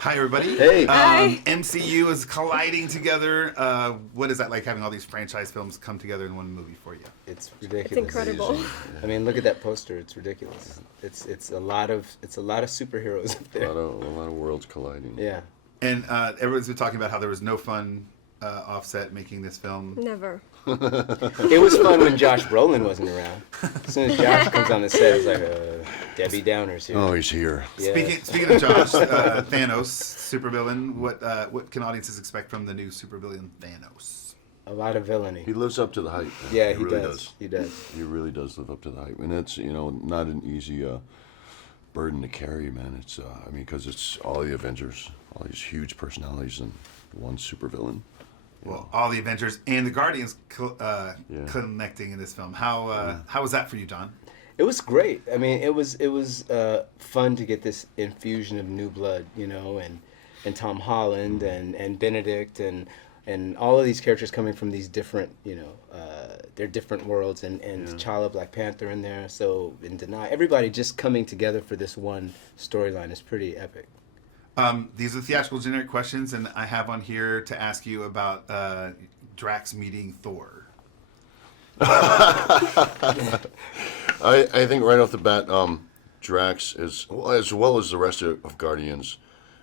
Hi, everybody. Hey. Hi. MCU is colliding together. What is that like, having all these franchise films come together in one movie for you? It's ridiculous. It's incredible. I mean, look at that poster. It's ridiculous. It's a lot of superheroes up there. A lot of worlds colliding. Yeah. And everyone's been talking about how there was no fun offset making this film. Never. It was fun when Josh Brolin wasn't around. As soon as Josh comes on the set, it's like Debbie Downer's here. Oh, he's here. Yeah. Speaking of Josh, Thanos, supervillain. What can audiences expect from the new supervillain Thanos? A lot of villainy. He lives up to the hype. Yeah, he really does. He does. He really does live up to the hype, and it's not an easy burden to carry, man. It's because it's all the Avengers, all these huge personalities, and one supervillain. Well, all the Avengers and the Guardians connecting in this film. How was that for you, John? It was great. I mean, it was fun to get this infusion of new blood, and Tom Holland and Benedict and all of these characters coming from these different, their different worlds, and T'Challa, Black Panther in there. So in Deny, everybody just coming together for this one storyline is pretty epic. These are theatrical generic questions, and I have on here to ask you about Drax meeting Thor. I think right off the bat, Drax is, as well as the rest of Guardians,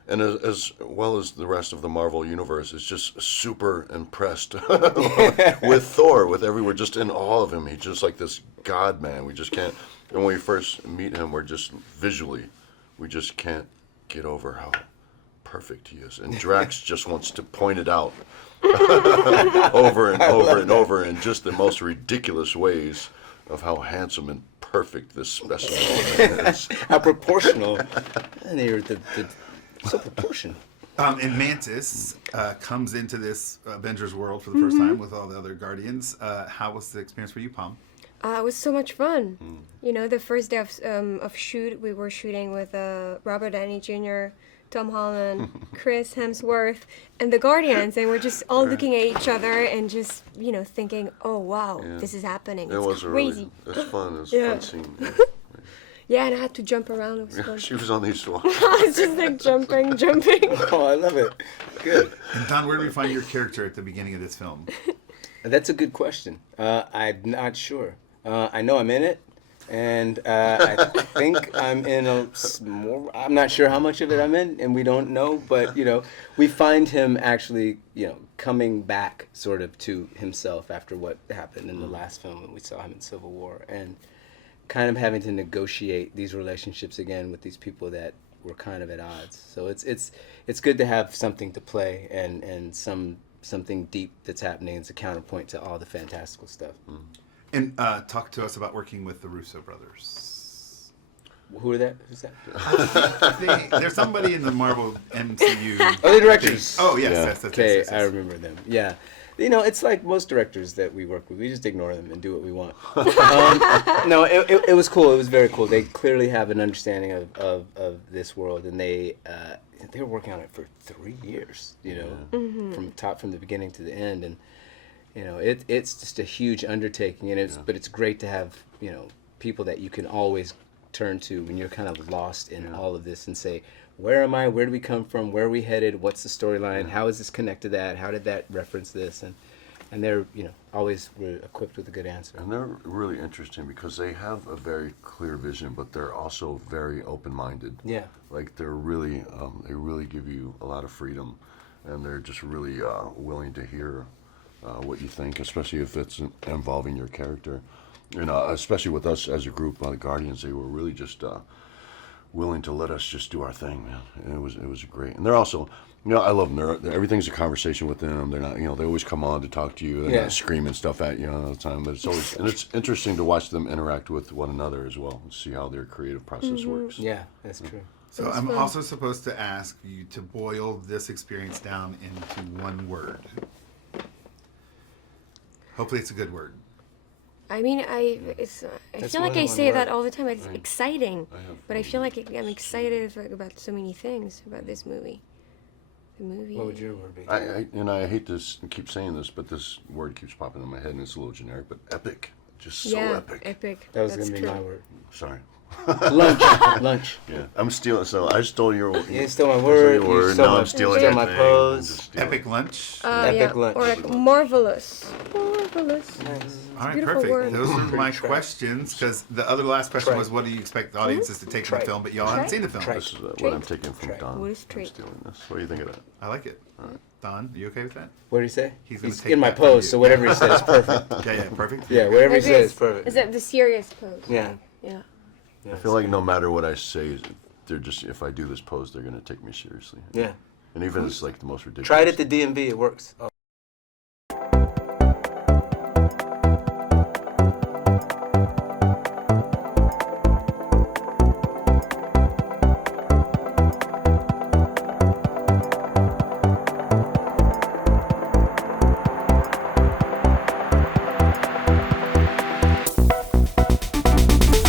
and as well as the rest of the Marvel Universe, is just super impressed with Thor, with everyone, just in awe of him. He's just like this god man. We just can't, and when we first meet him, we just can't get over how perfect he is. And Drax just wants to point it out over and over and over in just the most ridiculous ways of how handsome and perfect this specimen is. How proportional. And they're so proportional. And Mantis comes into this Avengers world for the first time with all the other Guardians. How was the experience for you, Pom? It was so much fun. The first day of shoot, we were shooting with Robert Downey Jr., Tom Holland, Chris Hemsworth, and the Guardians, and we're just all looking at each other and just, thinking, oh, wow, this is happening. It It's was crazy. It was fun. It was a fun scene. Yeah. Yeah, and I had to jump around. It was fun. She was on these ones. I was just like jumping. Oh, I love it. Good. And Don, where do we find your character at the beginning of this film? That's a good question. I'm not sure. I know I'm in it, and I think I'm in more. I'm not sure how much of it I'm in, and we don't know. But we find him actually, coming back sort of to himself after what happened in the last film when we saw him in Civil War, and kind of having to negotiate these relationships again with these people that were kind of at odds. So it's good to have something to play and something deep that's happening as a counterpoint to all the fantastical stuff. And talk to us about working with the Russo brothers. Who are that? Who's that? There's somebody in the Marvel MCU. Oh, the directors. Oh, yes. Yeah. Yes. Okay, I remember them. Yeah. It's like most directors that we work with. We just ignore them and do what we want. No, it was cool. It was very cool. They clearly have an understanding of this world, and they were working on it for 3 years, from the beginning to the end. And, it's just a huge undertaking, and but it's great to have, people that you can always turn to when you're kind of lost in all of this and say, where am I? Where do we come from? Where are we headed? What's the storyline? How is this connected to that? How did that reference this? And they're, always equipped with a good answer. And they're really interesting because they have a very clear vision, but they're also very open-minded. Yeah. Like they really give you a lot of freedom, and they're just really willing to hear what you think, especially if it's involving your character. Especially with us as a group, the Guardians, they were really just willing to let us just do our thing, man. And it was great. And they're also, I love them. Everything's a conversation with them. They're not, they always come on to talk to you. They're not screaming stuff at you all the time. But it's interesting to watch them interact with one another as well and see how their creative process works. Yeah, that's true. So I'm also supposed to ask you to boil this experience down into one word. Hopefully it's a good word. I mean, I feel like I say that all the time. It's exciting, but I feel like I'm excited about so many things about this movie. The movie. What would your word be? I hate to keep saying this, but this word keeps popping in my head, and it's a little generic, but epic. Just so epic. Epic. That was going to be my word. Sorry. Lunch. Lunch. Yeah, I'm stealing. So I stole your. You stole my I stole word. your word. stole Now my, I'm stealing stole your my thing. pose. I'm just stealing. Epic lunch. Epic yeah. lunch. Or like marvelous. Marvelous. Nice. All right, beautiful perfect. word. Those are my Trite. questions. Because the other last question Trite. was, what do you expect the audiences to take from the Trite. film? But y'all haven't Trite. seen the film. Trite. This is what Trait. I'm taking from Trait. Don. What is I'm trait? stealing this. What do you think of that? I like it. Don, you okay with that? What did he say? He's gonna He's take in my that from pose, you. so whatever he says is perfect. Yeah, perfect. Yeah, whatever he Like says is this. perfect. Is that the serious pose? Yeah. Yeah. I feel like no matter what I say, they're just if I do this pose, they're gonna take me seriously. Yeah. And even if it's like the most ridiculous. Try it at the DMV. It works. Oh.